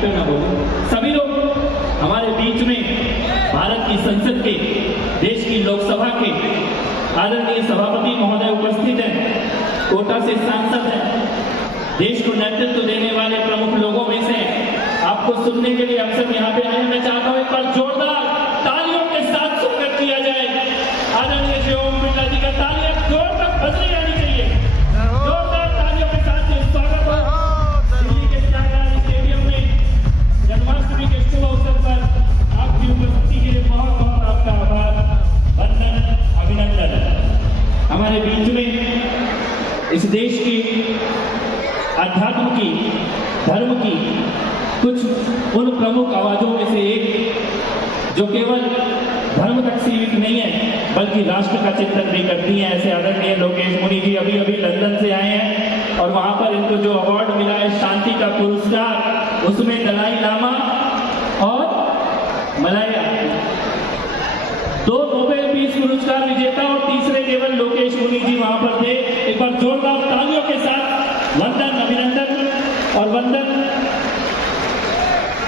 क्यों ना बोलूं, सभी लोग हमारे बीच में भारत की संसद के, देश की लोकसभा के आदरणीय सभापति महोदय उपस्थित हैं, कोटा से सांसद हैं, देश को नेतृत्व देने वाले प्रमुख लोगों में से आपको सुनने के लिए अवसर यहाँ पे आए। मैं चाहता हूँ एक बार जोरदार तालियों के साथ स्वागत किया जाए आदरणीय श्री ओम बिरला जी का। तालियां जोर तक बजनी आनी चाहिए, जोरदार तालियों के साथ स्वागत हो। दिल्ली के त्यागराज स्टेडियम में जन्माष्टमी के शुभ अवसर पर आपकी उपस्थिति के लिए बहुत बहुत आपका आभार, वंदन, अभिनंदन। हमारे बीच में इस देश की अध्यात्म की, धर्म की कुछ उन प्रमुख आवाजों में से एक जो केवल धर्म तक सीमित नहीं है बल्कि राष्ट्र का चिंतन भी करती हैं, ऐसे आदरणीय लोकेश मुनि जी अभी अभी लंदन से आए हैं और वहां पर इनको जो अवार्ड मिला है शांति का पुरस्कार, उसमें दलाई लामा और मलाया, 2 नोबेल पीस पुरस्कार विजेता और तीसरे केवल लोकेश मुनि जी वहां पर थे। एक बार जोरदार तालियों के साथ वंदन, अभिनंदन और वंदन।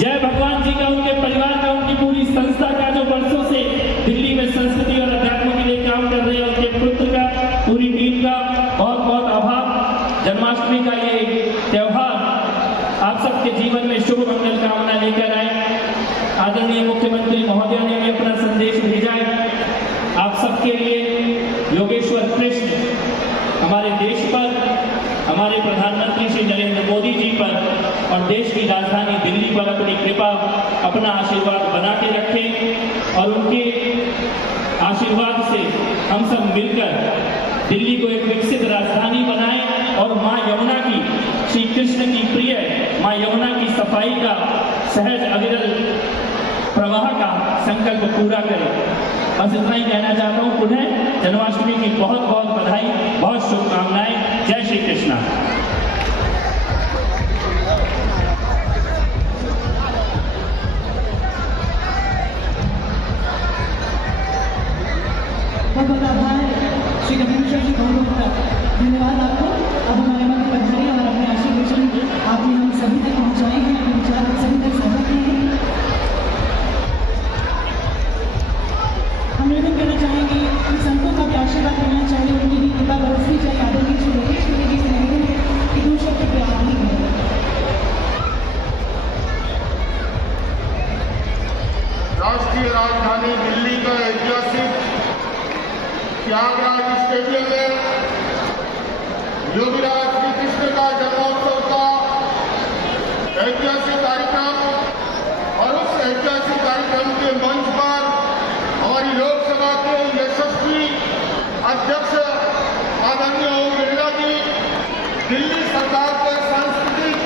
जय भगवान जी का, उनके परिवार का, उनकी पूरी संस्था का जो वर्षों से दिल्ली में संस्कृति और अध्यात्म के लिए काम कर रहे हैं, उनके पुत्र का, पूरी टीम का बहुत बहुत आभार। जन्माष्टमी का ये त्योहार आप सबके जीवन में शुभ मंगल कामना लेकर आए। आदरणीय मुख्यमंत्री महोदय ने भी अपना संदेश भेजा है आप सबके लिए। योगेश्वर कृष्ण हमारे देश पर, हमारे प्रधानमंत्री श्री नरेंद्र मोदी जी पर और देश की राजधानी दिल्ली पर अपनी कृपा, अपना आशीर्वाद बना के रखें और उनके आशीर्वाद से हम सब मिलकर दिल्ली को एक विकसित राजधानी बनाएं और मां यमुना की, श्री कृष्ण की प्रिय मां यमुना की सफाई का, सहज अविरल प्रवाह का संकल्प पूरा करें। बस इतना ही कहना चाहता हूँ। पुनः जन्माष्टमी की बहुत बहुत बधाई, बहुत शुभकामनाएं। जय श्री कृष्णा। बहुत बहुत आभार श्री कपिल जी, बहुत धन्यवाद आपको। अब हमारे मन में बधाई और अपने आशीर्वचन आपने हम सभी तक पहुँचाए हैं, अपने विचार हम सभी तक साझा किए हैं। हम निवेदन करना चाहेंगे कि संतों का भी आशीर्वाद करना चाहिए, उनकी भी कृपा बरसनी चाहिए। आदरणीय श्री लोकेश मुनि जी से निवेदन है कि 2 शब्द प्रयास नहीं करें। राष्ट्रीय राजधानी दिल्ली का ऐतिहासिक त्यागराज स्टेडियम में योगीराज श्री कृष्ण का जन्मोत्सव का ऐतिहासिक कार्यक्रम और उस ऐतिहासिक कार्यक्रम के मंच पर हमारी लोकसभा के यशस्वी अध्यक्ष आदरणीय ओम बिरला जी, दिल्ली सरकार के सांस्कृतिक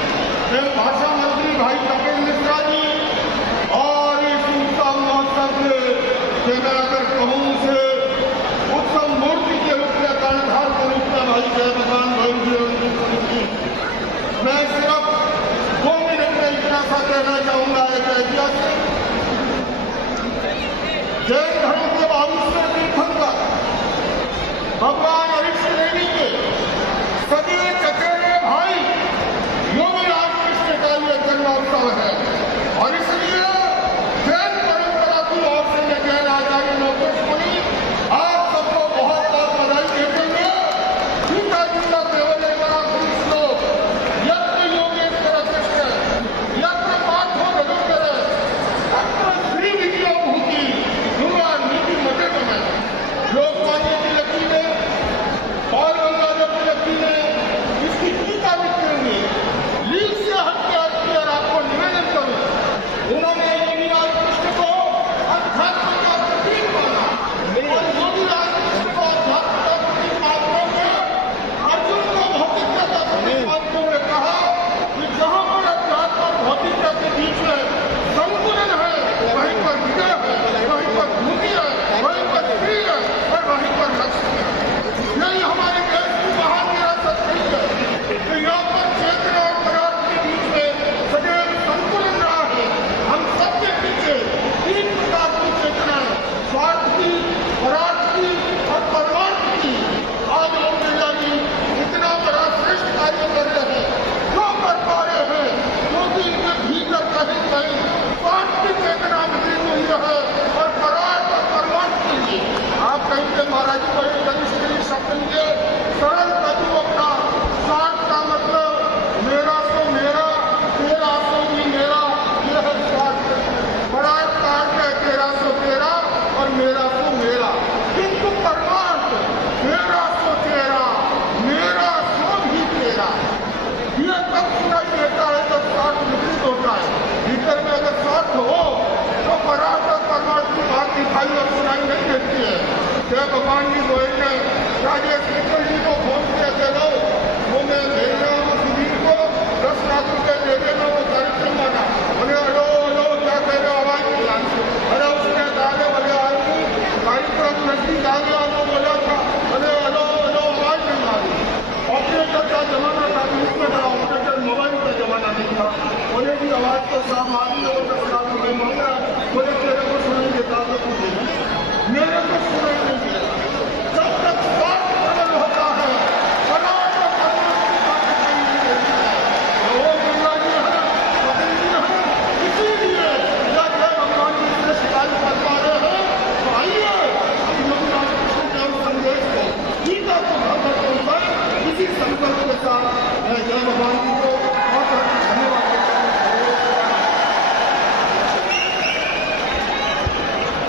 एवं भाषा मंत्री भाई कपिल मिश्रा जी और इस उत्सव महोत्सव के मैं अगर कहूँ से उत्सव मूर्ति के रूप में कर्णधार के रूप में भाई जय भगवान भाई जी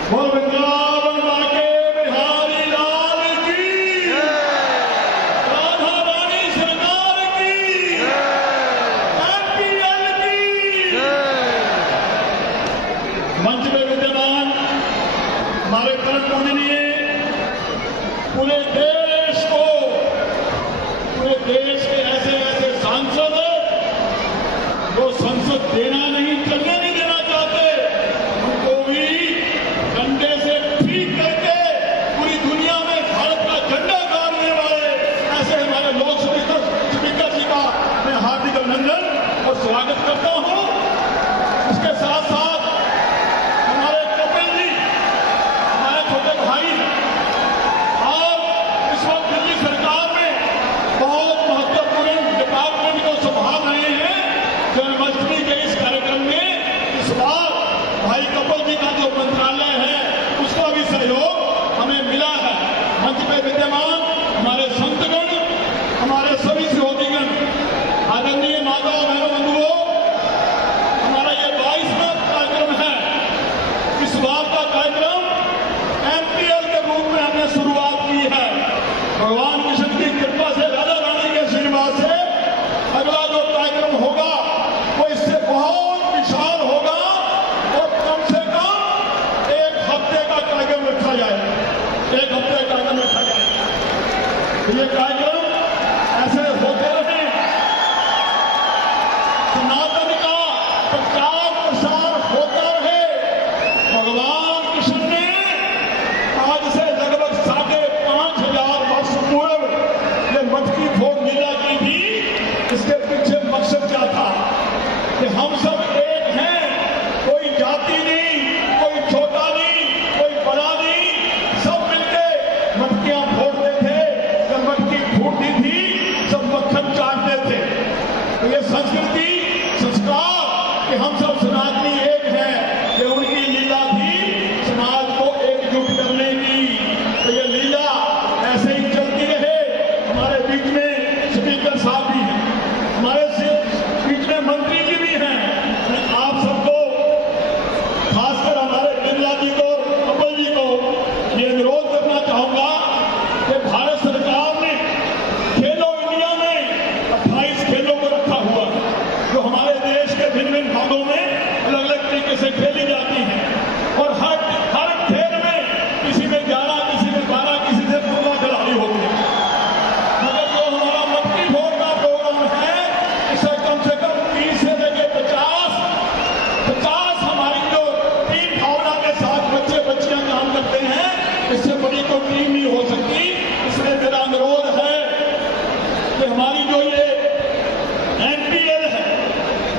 बोल वृंदावन बांके बिहारी लाल की, राधा रानी सरकार की, MPL की। मंच में विद्यमान हमारे परम पूजनीय पूरे देश को, पूरे देश के ऐसे ऐसे सांसद जो संसद देना नहीं, चलने नहीं देना चाहते, उनको भी डंडे से ठीक करके पूरी दुनिया में भारत का झंडा गाड़ने वाले ऐसे हमारे लोकसभा स्पीकर जी का मैं हार्दिक अभिनंदन और स्वागत करता हूं। इसके साथ साथ हमारे कपिल जी, हमारे छोटे भाई, और इस वक्त दिल्ली सरकार में बहुत महत्वपूर्ण डिपार्टमेंट को संभाल रहे हैं। जन्माष्टमी के इस कार्यक्रम में इस बार भाई कपिल जी का जो मंत्रालय है उसका भी सहयोग हमें मिला है। मंच पे विद्यमान हमारे संतगण, हमारे सभी सहयोगीगण, आदरणीय माता बहनों बंधुओं, हमारा ये 22वां कार्यक्रम है। इस बार का कार्यक्रम MPL के रूप में हमने शुरुआत की है। भगवान कृष्ण की कृपा से, राधा रानी के आशीर्वाद से अगला जो कार्यक्रम होगा वो इससे बहुत विशाल होगा और कम से कम 1 हफ्ते का कार्यक्रम रखा जाएगा। 1 हफ्ते का कार्यक्रम रखा जाएगा। ये कार्यक्रम ऐसे होते रहे, सनातन का प्रचार प्रसार होता रहे। भगवान कृष्ण ने आज से लगभग 5,500 वर्ष पूर्व ये मटकी फोड़ लीला की थी। इसके पीछे मकसद क्या था कि हम सब एक हैं, कोई जाति नहीं, कोई छोटा नहीं, कोई बड़ा नहीं, सब मिलके मटकियां फोड़ते थे। जब मटकी फूटती थी सब मक्खन चाटते थे। तो ये संस्कृति, संस्कार कि हम सब सनातनी एक हैं, ये उनकी लीला थी समाज को एकजुट करने की। तो ये लीला ऐसे ही चलती रहे। हमारे बीच में स्पीकर साहब भी हैं, हमारे बीच में मंत्री जी भी हैं। मैं आप सबको, खासकर हमारे बिरला जी को, कपिल जी को ये अनुरोध करना चाहूंगा कि भारत सरकार ने खेलो इंडिया में 28 खेलों को रखा हुआ है, जो हमारे देश के भिन्न भिन्न भागों में अलग अलग तरीके से खेली जाती है। और हर खेल में किसी में 11, किसी में 12, किसी से 15 खिलाड़ी होते हैं। मगर जो हमारा मटकी फोड़ का प्रोग्राम है, इसे कम से कम 30 से लेकर 50 हमारी जो टीम भावना के साथ बच्चे बच्चियां काम करते हैं, इससे बड़ी कोई टीम नहीं हो सकती। इसलिए मेरा अनुरोध है कि हमारी जो ये MPL है,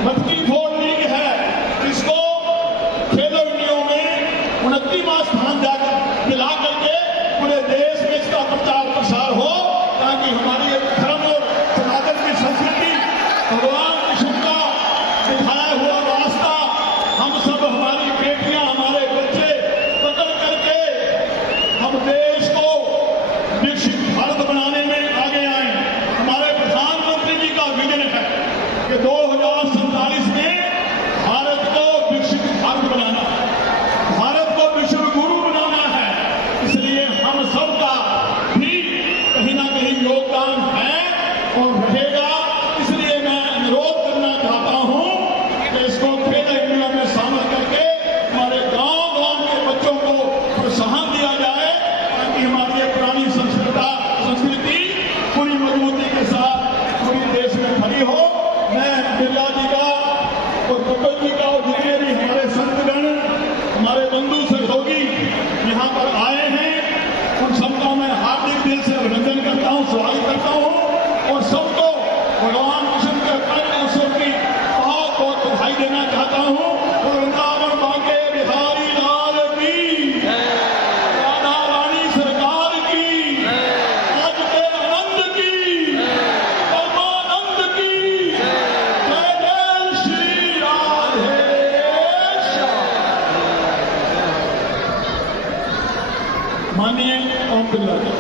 मटकी फोड़ लीग है, इसको खेलो इंडिया में 29वां स्थान दिला करके पूरे देश में इसका प्रचार प्रसार हो, ताकि हमारी धर्म और सनातन की संस्कृति, भगवान कृष्ण का दिखाया हुआ रास्ता हम सब, हमारी बेटियां, हमारे बच्चे पकड़ करके हम देश को विकसित भारत बनाने में आगे आए। हमारे प्रधानमंत्री जी का विजन है कि 2047 में भारत को विकसित भारत बनाना है, भारत को विश्व गुरु बनाना है। इसलिए हम सबका भी कहीं ना कहीं योगदान है और रहेगा। इसलिए मैं अनुरोध करना चाहता हूं कि इसको खेलो इंडिया में शामिल करके हमारे गांव-गांव के बच्चों को प्रोत्साहन दिया जाए, ताकि हमारी ये पुरानी संस्कृति पूरी मजबूती के साथ पूरी देश में खड़ी हो। मैं बिरला जी का और कपिल जी का और जितने भी हमारे संतगण, हमारे बंधु सहयोगी यहाँ पर आए हैं, उन सबका मैं हार्दिक दिल से अभिनंदन करता हूँ, स्वागत करता हूँ और सबको भगवान कृष्ण के पवित्र उत्सव की बहुत बहुत बधाई देना चाहता हूँ। और वृंदावन बांके बिहारी लाल की, राधा रानी सरकार की, आज के आनंद की, परमानंद की, जय जय श्री राधे श्याम। माननीय ओम बिरला जी।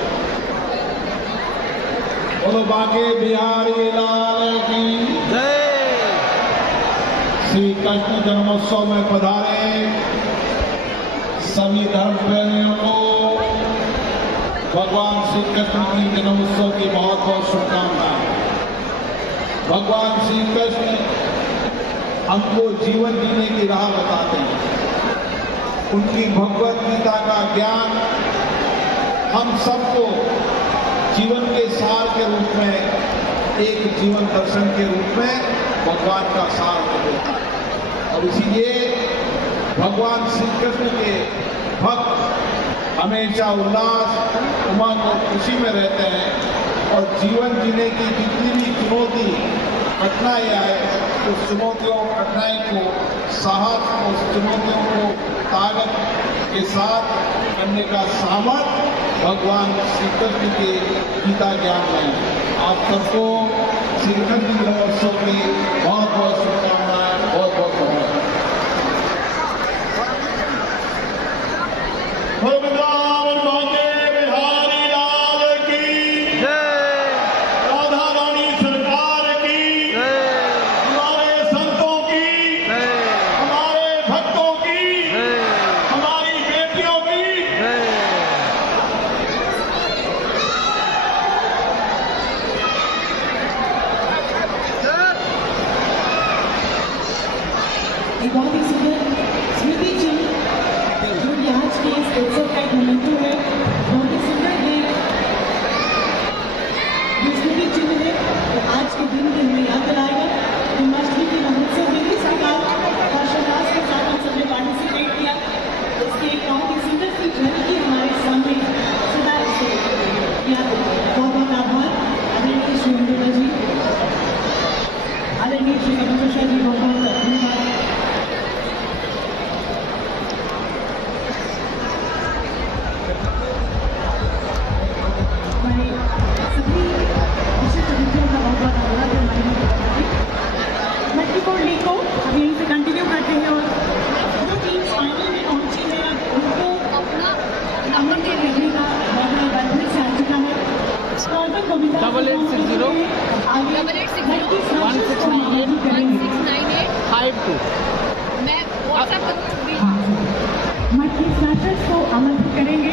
बोलो बांके बिहारी लाल की जय। श्री कृष्ण जन्मोत्सव में पधारे सभी धर्म प्रेमियों को भगवान श्री कृष्ण की जन्मोत्सव की बहुत बहुत शुभकामनाएं। भगवान श्री कृष्ण हमको जीवन जीने की राह बताते हैं। उनकी भगवत गीता का ज्ञान हम सबको जीवन के सार के रूप में, एक जीवन दर्शन के रूप में भगवान का सार देता है। और इसीलिए भगवान श्री कृष्ण के भक्त हमेशा उल्लास, उमंग और खुशी में रहते हैं और जीवन जीने की जितनी भी चुनौती कठिनाई आए, उस चुनौतियों कठिनाई को साहस, उस चुनौतियों को ताकत के साथ करने का सामर्थ्य भगवान श्री कृष्ण के गीता ज्ञान में है। आप सबको श्री कृष्ण जन्मोत्सव की बहुत बहुत शुभकामनाएं, बहुत बहुत धन्यवाद। वृंदावन बांके बिहारी लाल की राधा रानी सरकार की, हमारे संतों की, हमारे भक्तों की, हमारी बेटियों की। एक बहुत ही सुंदर स्मृति चिन्ह जो कि आज के इस उत्सव का एक मोमेंटो है। बहुत ही सुंदर है जो स्मृति चिन्ह है, तो आज के दिन के हमें याद दिलाएगा। जन्माष्टमी के महोत्सव में इस प्रकार हर्षोल्लास के साथ हम सबने पार्टिसिपेट किया। इसकी एक बहुत ही सुंदर सी झलकी हमारे सामने सदा इसे याद रखेगा। बहुत बहुत आभार आदरणीय श्री अमृता जी, आदरणीय श्री कमल जी, बहुत बहुत धन्यवाद। अभी यहीं से कंटिन्यू करते हैं और जो टीम्स फाइनल में पहुंची है उनको नंबर के भेजने का बंधन से आ चुका है। डबल 860 168 मटकी स्नैचर्स को आमंत्रित करेंगे।